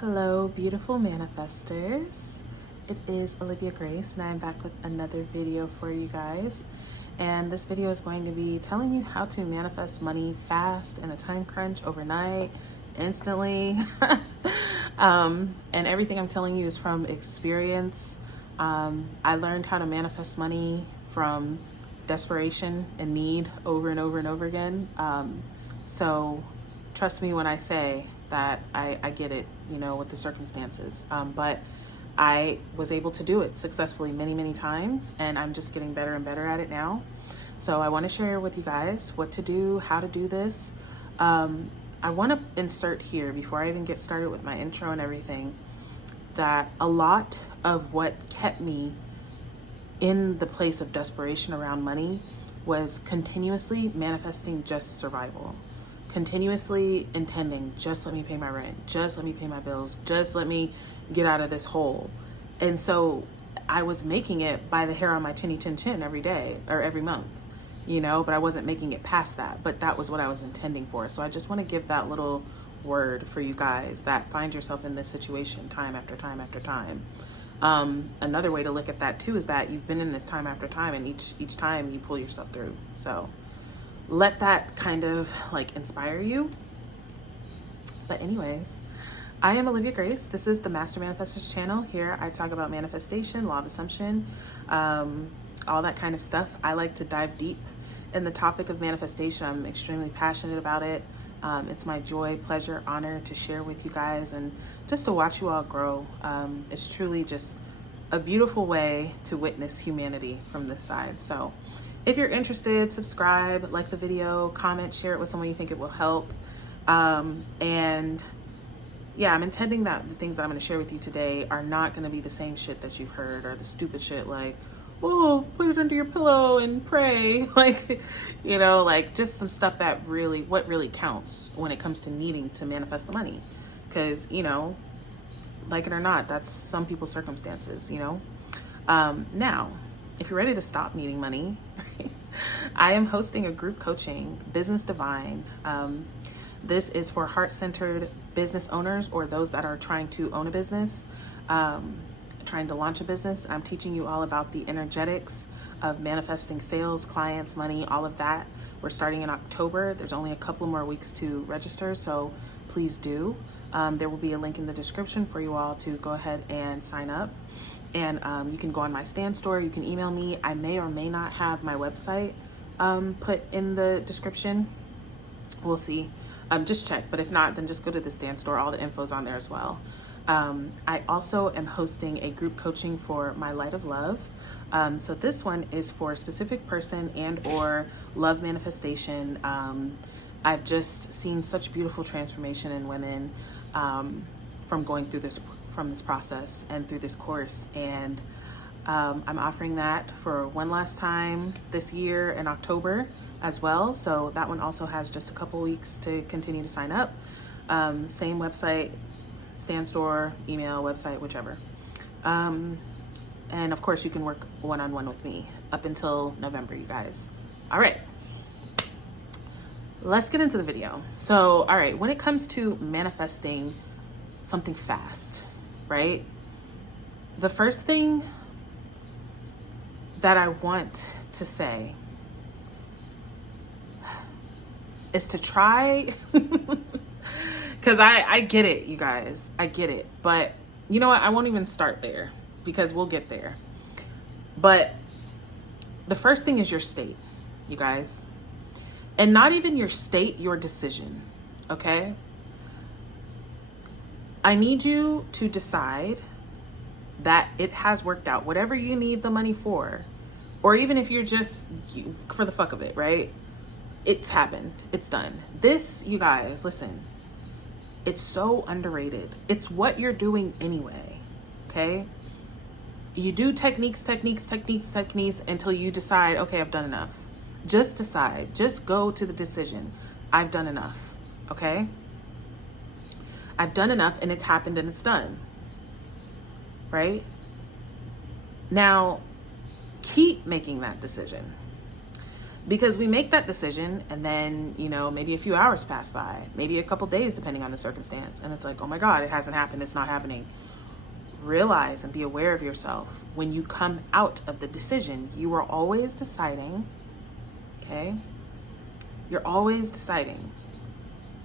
Hello, beautiful manifestors. It is Olivia Grace, and I'm back with another video for you guys. And this video is going to be telling you how to manifest money fast in a time crunch, overnight, instantly. And everything I'm telling you is from experience. I learned how to manifest money from desperation and need over and over and over again. So trust me when I say that I get it, with the circumstances. But I was able to do it successfully many, many times, and I'm just getting better and better at it now. So I want to share with you guys what to do, how to do this. I want to insert here, before I even get started with my intro and everything, that a lot of what kept me in the place of desperation around money was continuously manifesting just survival. Continuously intending, just let me pay my rent, just let me pay my bills, just let me get out of this hole. And so I was making it by the hair on my chinny chin chin every day or every month, but I wasn't making it past that. But that was what I was intending for. So I just want to give that little word for you guys that find yourself in this situation time after time after time. Another way to look at that too is that you've been in this time after time, and each time you pull yourself through. So let that kind of inspire you. But anyways, I am Olivia Grace. This is the Master Manifestors channel. Here I talk about manifestation, law of assumption, all that kind of stuff. I like to dive deep in the topic of manifestation. I'm extremely passionate about it. It's my joy, pleasure, honor to share with you guys and just to watch you all grow. It's truly just a beautiful way to witness humanity from this side. So if you're interested, subscribe, like the video, comment, share it with someone you think it will help. And yeah, I'm intending that the things that I'm going to share with you today are not going to be the same shit that you've heard, or the stupid shit like, oh, put it under your pillow and pray. Just some stuff that what really counts when it comes to needing to manifest the money. Because, like it or not, that's some people's circumstances, Now, if you're ready to stop needing money, I am hosting a group coaching, Business Divine. This is for heart-centered business owners or those that are trying to own a business, trying to launch a business. I'm teaching you all about the energetics of manifesting sales, clients, money, all of that. We're starting in October. There's only a couple more weeks to register, so please do. There will be a link in the description for you all to go ahead and sign up. And you can go on my Stand store. You can email me. I may or may not have my website put in the description. We'll see. Just check. But if not, then just go to the Stand store. All the info's on there as well. I also am hosting a group coaching for My Light of Love. So this one is for a specific person and or love manifestation. I've just seen such beautiful transformation in women from going through this process and through this course. And I'm offering that for one last time this year in October as well. So that one also has just a couple weeks to continue to sign up. Same website, Stand store, email, website, whichever. And of course you can work one-on-one with me up until November, you guys. All right, let's get into the video. So, all right, when it comes to manifesting something fast, right? The first thing that I want to say is to try, because I get it, you guys, I get it. But you know what? I won't even start there because we'll get there. But the first thing is your state, you guys. And not even your state, your decision, okay? I need you to decide that it has worked out. Whatever you need the money for, or even if you're just for the fuck of it, right? It's happened. It's done. This, you guys, listen, it's so underrated. It's what you're doing anyway, okay? You do techniques until you decide, okay, I've done enough. Just decide. Just go to the decision. I've done enough, okay? I've done enough, and it's happened and it's done, right? Now, keep making that decision. Because we make that decision and then, you know, maybe a few hours pass by, maybe a couple days, depending on the circumstance. And it's like, oh my God, it hasn't happened. It's not happening. Realize and be aware of yourself. When you come out of the decision, you are always deciding, okay? You're always deciding.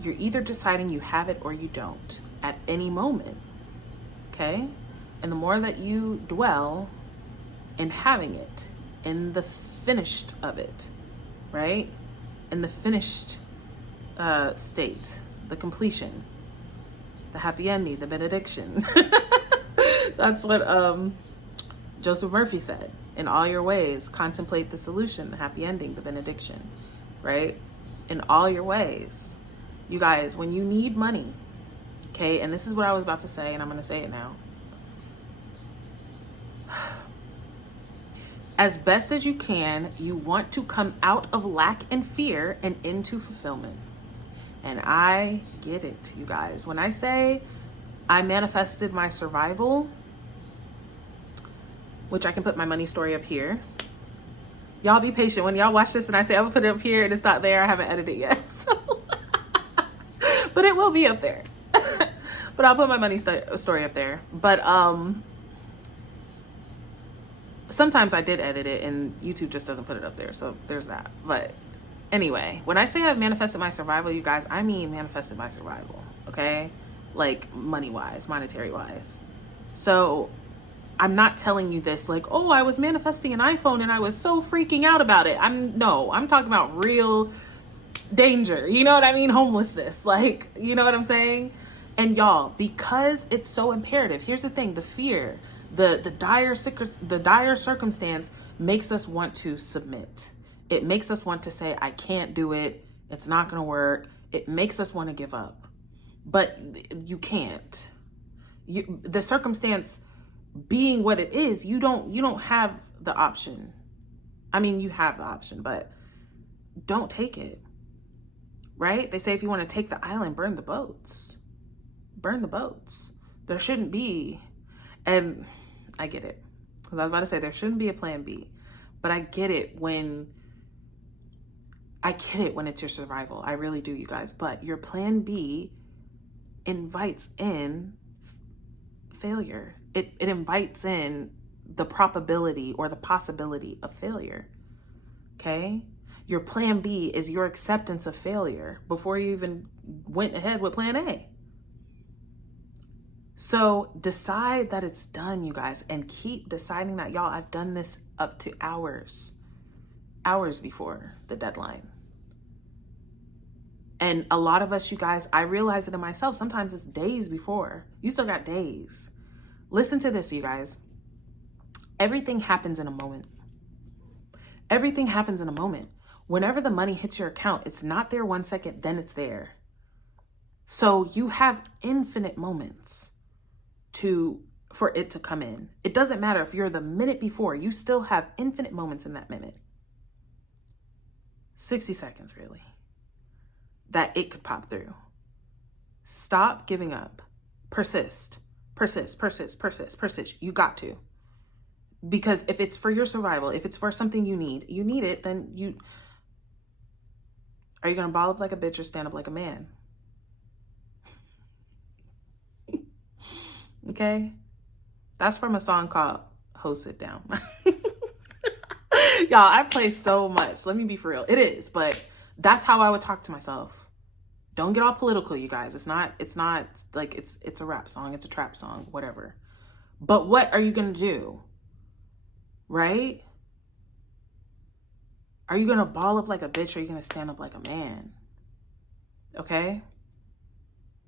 You're either deciding you have it or you don't at any moment, okay? And the more that you dwell in having it, in the finished of it, right? In the finished state, the completion, the happy ending, the benediction. That's what Joseph Murphy said. In all your ways, contemplate the solution, the happy ending, the benediction, right? In all your ways. You guys, when you need money, okay, and this is what I was about to say, and I'm going to say it now. As best as you can, you want to come out of lack and fear and into fulfillment. And I get it, you guys. When I say I manifested my survival, which I can put my money story up here. Y'all be patient. When y'all watch this and I say I'm gonna put it up here and it's not there, I haven't edited it yet. So. But it will be up there. But I'll put my money story up there. But sometimes I did edit it and YouTube just doesn't put it up there. So there's that. But anyway, when I say I've manifested my survival, you guys, I mean manifested my survival. Okay? Like money-wise, monetary-wise. So I'm not telling you this like, oh, I was manifesting an iPhone and I was so freaking out about it. I'm talking about real danger. You know what I mean? Homelessness. Like, you know what I'm saying? And y'all, because it's so imperative, here's the thing, the fear, the dire circumstance makes us want to submit. It makes us want to say, I can't do it. It's not going to work. It makes us want to give up. But you can't. The circumstance being what it is, you don't have the option. I mean, you have the option, but don't take it. Right? They say if you want to take the island, burn the boats. Burn the boats. There shouldn't be, and I get it. Because I was about to say there shouldn't be a plan B. But I get it when it's your survival. I really do, you guys. But your plan B invites in failure. It invites in the probability or the possibility of failure. Okay? Your plan B is your acceptance of failure before you even went ahead with plan A. So decide that it's done, you guys, and keep deciding that. Y'all, I've done this up to hours before the deadline. And a lot of us, you guys, I realize it in myself. Sometimes it's days before. You still got days. Listen to this, you guys. Everything happens in a moment. Everything happens in a moment. Whenever the money hits your account, it's not there 1 second, then it's there. So you have infinite moments for it to come in. It doesn't matter if you're the minute before, you still have infinite moments in that minute. 60 seconds, really, that it could pop through. Stop giving up. Persist. You got to. Because if it's for your survival, if it's for something you need it, then are you going to ball up like a bitch or stand up like a man? Okay? That's from a song called Ho Sit Down. Y'all, I play so much. Let me be for real. It is, but that's how I would talk to myself. Don't get all political, you guys. It's not like it's a rap song, it's a trap song, whatever. But what are you going to do? Right? Are you going to ball up like a bitch or are you going to stand up like a man? Okay?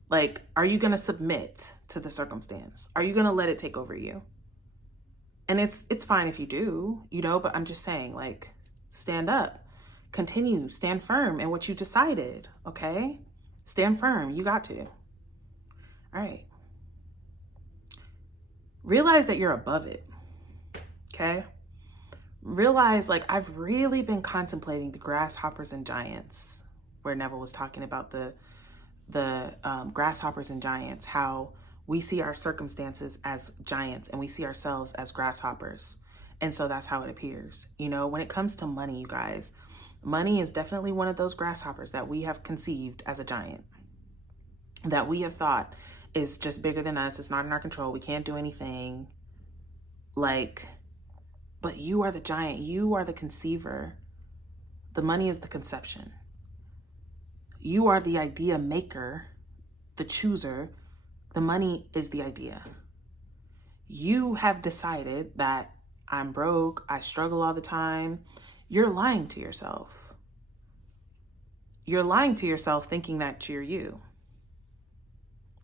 Like, are you going to submit to the circumstance? Are you going to let it take over you? And it's fine if you do, but I'm just saying, like, stand up, continue, stand firm in what you decided. Okay? Stand firm. You got to. All right. Realize that you're above it. Okay? Realize, like, I've really been contemplating the grasshoppers and giants, where Neville was talking about the grasshoppers and giants, how we see our circumstances as giants and we see ourselves as grasshoppers. And so that's how it appears. When it comes to money, you guys, Money is definitely one of those grasshoppers that we have conceived as a giant, that we have thought is just bigger than us. It's not in our control. We can't do anything. Like, but you are the giant. You are the conceiver. The money is the conception. You are the idea maker, the chooser. The money is the idea. You have decided that I'm broke, I struggle all the time. You're lying to yourself. You're lying to yourself thinking that you're you.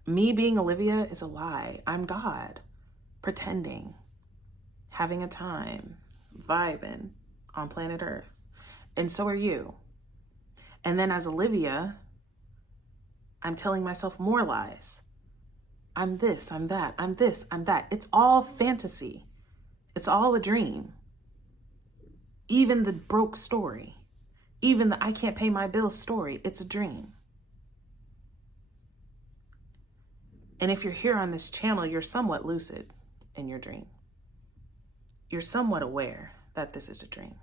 Me being Olivia is a lie. I'm God, pretending, having a time, vibing on planet Earth. And so are you. And then as Olivia, I'm telling myself more lies. I'm this, I'm that, I'm this, I'm that. It's all fantasy. It's all a dream. Even the broke story, even the I can't pay my bills story, it's a dream. And if you're here on this channel, you're somewhat lucid in your dream. You're somewhat aware that this is a dream.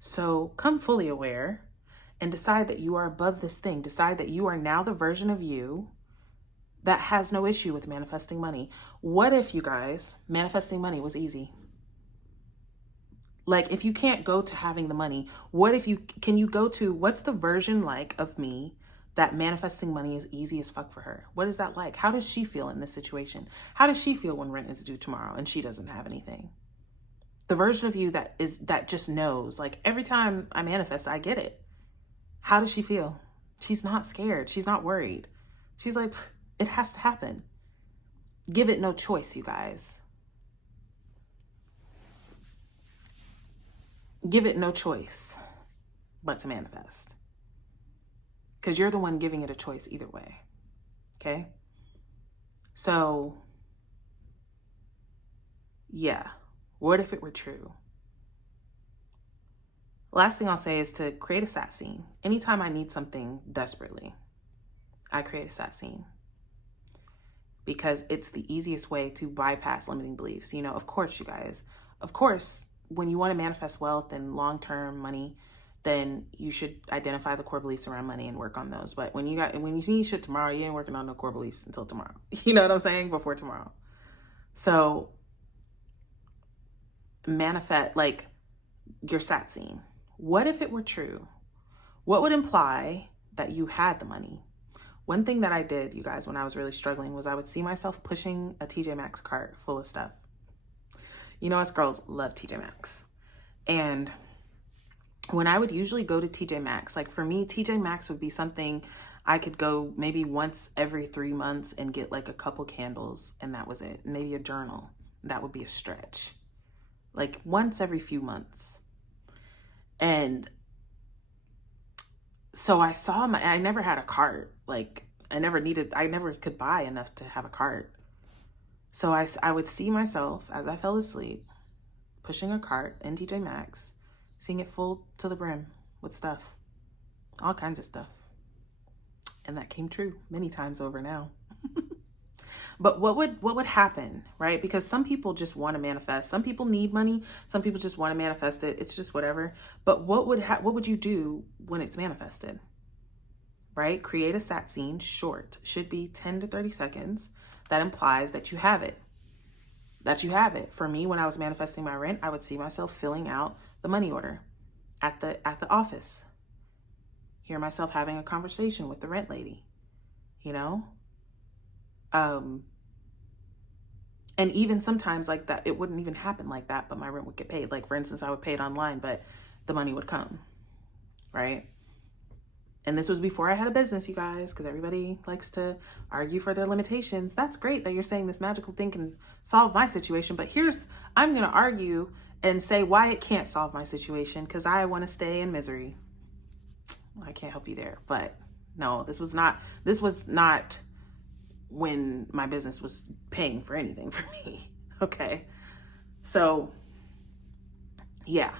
So come fully aware and decide that you are above this thing. Decide that you are now the version of you that has no issue with manifesting money. What if, you guys, manifesting money was easy? Like, if you can't go to having the money, what if can you go to, what's the version like of me that manifesting money is easy as fuck for her? What is that like? How does she feel in this situation? How does she feel when rent is due tomorrow and she doesn't have anything? The version of you that just knows, like, every time I manifest, I get it. How does she feel? She's not scared. She's not worried. She's like, it has to happen. Give it no choice, you guys. Give it no choice but to manifest. Because you're the one giving it a choice either way. Okay? So, yeah. What if it were true? Last thing I'll say is to create a sat scene. Anytime I need something desperately, I create a sat scene. Because it's the easiest way to bypass limiting beliefs. You know, of course, you guys, of course, when you want to manifest wealth and long-term money, then you should identify the core beliefs around money and work on those. But when you need shit tomorrow, you ain't working on no core beliefs until tomorrow. You know what I'm saying? Before tomorrow. So manifest, like, your sat scene. What if it were true? What would imply that you had the money? One thing that I did, you guys, when I was really struggling was I would see myself pushing a TJ Maxx cart full of stuff. You know, us girls love TJ Maxx. And when I would usually go to TJ Maxx, like for me, TJ Maxx would be something I could go maybe once every 3 months and get like a couple candles, and that was it. Maybe a journal. That would be a stretch. Like once every few months. And so I never had a cart. Like I never could buy enough to have a cart. So I would see myself as I fell asleep, pushing a cart in TJ Maxx, seeing it full to the brim with stuff, all kinds of stuff. And that came true many times over now. But what would happen, right? Because some people just want to manifest. Some people need money. Some people just want to manifest it. It's just whatever. But what would you do when it's manifested? Right? Create a sat scene, short, should be 10 to 30 seconds. That implies that you have it. That you have it. For me, when I was manifesting my rent, I would see myself filling out the money order at the office. Hear myself having a conversation with the rent lady, you know? And even sometimes like that, it wouldn't even happen like that, but my rent would get paid. Like for instance, I would pay it online, but the money would come, right? And this was before I had a business, you guys, because everybody likes to argue for their limitations. That's great that you're saying this magical thing can solve my situation, but I'm going to argue and say why it can't solve my situation, because I want to stay in misery. I can't help you there, but no, this was not when my business was paying for anything for me. Okay. So yeah,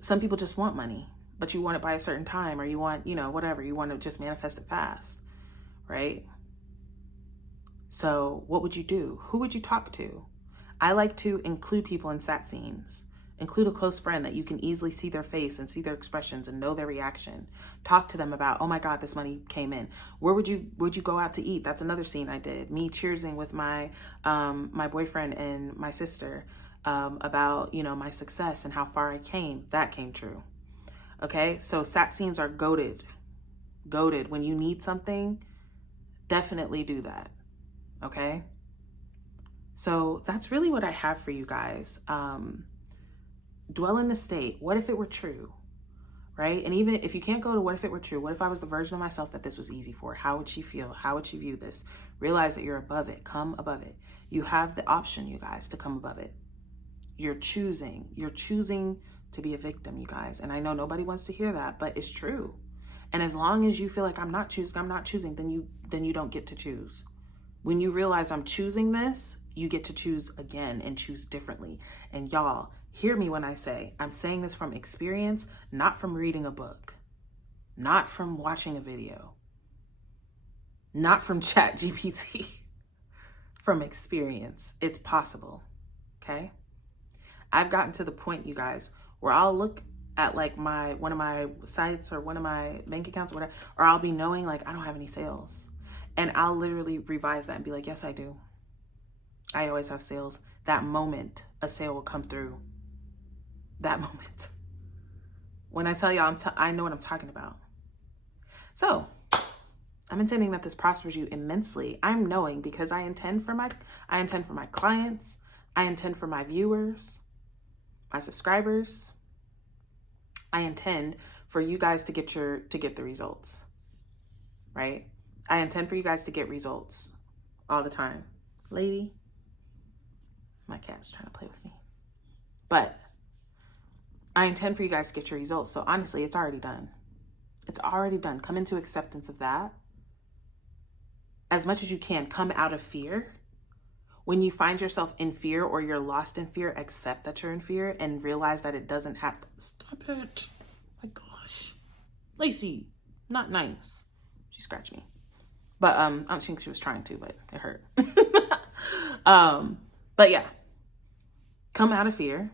some people just want money, but you want it by a certain time, or you want, whatever, you want to just manifest it fast. Right. So what would you do? Who would you talk to? I like to include people in sat scenes Include a close friend that you can easily see their face and see their expressions and know their reaction. Talk to them about, oh my God, this money came in. Where would you go out to eat? That's another scene I did. Me cheersing with my my boyfriend and my sister about, you know, my success and how far I came. That came true. Okay, so sat scenes are goated. Goated. When you need something, definitely do that. Okay, so that's really what I have for you guys. Dwell in the state. What if it were true? Right? And even if you can't go to what if it were true, what if I was the version of myself that this was easy for? How would she feel? How would she view this? Realize that you're above it. Come above it. You have the option, you guys, to come above it. You're choosing to be a victim, you guys. And I know nobody wants to hear that, but it's true. And as long as you feel like I'm not choosing, then you don't get to choose. When you realize I'm choosing this, you get to choose again and choose differently. And y'all, hear me when I say, I'm saying this from experience, not from reading a book, not from watching a video, not from ChatGPT, from experience. It's possible, okay? I've gotten to the point, you guys, where I'll look at like one of my sites or one of my bank accounts or whatever, or I'll be knowing like I don't have any sales. And I'll literally revise that and be like, yes, I do. I always have sales. That moment, a sale will come through. That moment. When I tell y'all, I know what I'm talking about. So I'm intending that this prospers you immensely. I'm knowing because I intend for my clients. I intend for my viewers, my subscribers. I intend for you guys to get the results, right? I intend for you guys to get results all the time. Lady, my cat's trying to play with me. But I intend for you guys to get your results. So honestly, it's already done. It's already done. Come into acceptance of that. As much as you can, come out of fear. When you find yourself in fear or you're lost in fear, accept that you're in fear and realize that it doesn't have to. Stop it. My gosh. Lacey, not nice. She scratched me. But I don't think she was trying to, but it hurt. But yeah, come out of fear.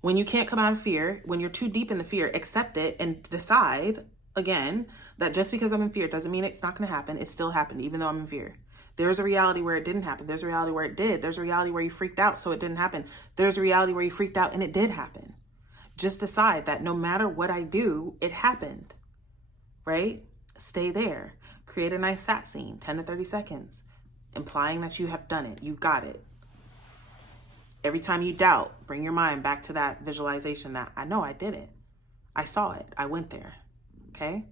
When you can't come out of fear, when you're too deep in the fear, accept it and decide again that just because I'm in fear doesn't mean it's not going to happen. It still happened, even though I'm in fear. There's a reality where it didn't happen. There's a reality where it did. There's a reality where you freaked out, so it didn't happen. There's a reality where you freaked out and it did happen. Just decide that no matter what I do, it happened, right? Stay there. Create a nice sat scene, 10 to 30 seconds, implying that you have done it. You got it. Every time you doubt, bring your mind back to that visualization that I know I did it. I saw it. I went there. Okay?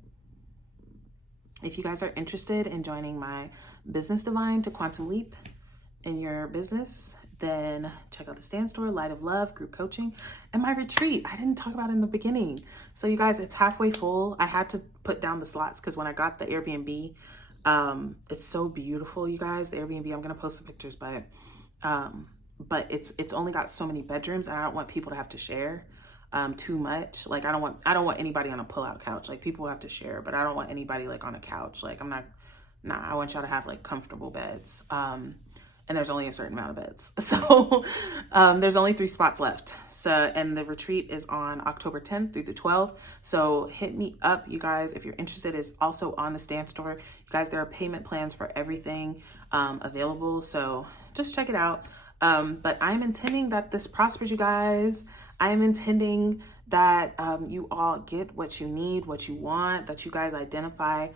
If you guys are interested in joining my Business Divine to Quantum Leap in your business, then check out the Stand Store, Light of Love, group coaching, and my retreat. I didn't talk about it in the beginning. So you guys, it's halfway full. I had to put down the slots because when I got the Airbnb, it's so beautiful, you guys. The Airbnb, I'm going to post some pictures, but it's only got so many bedrooms and I don't want people to have to share too much. Like I don't want anybody on a pull-out couch. Like people have to share, but I don't want anybody like on a couch. Like I want y'all to have like comfortable beds. And there's only a certain amount of beds. So there's only 3 spots left. So, and the retreat is on October 10th through the 12th. So hit me up, you guys, if you're interested. It's also on the Stand Store. You guys, there are payment plans for everything available. So just check it out. But I'm intending that this prospers, you guys. I'm intending that you all get what you need, what you want, that you guys identify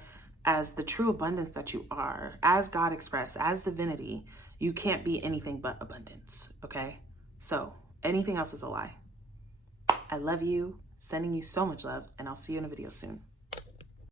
as the true abundance that you are, as God expressed, as divinity. You can't be anything but abundance, okay? So anything else is a lie. I love you, sending you so much love, and I'll see you in a video soon.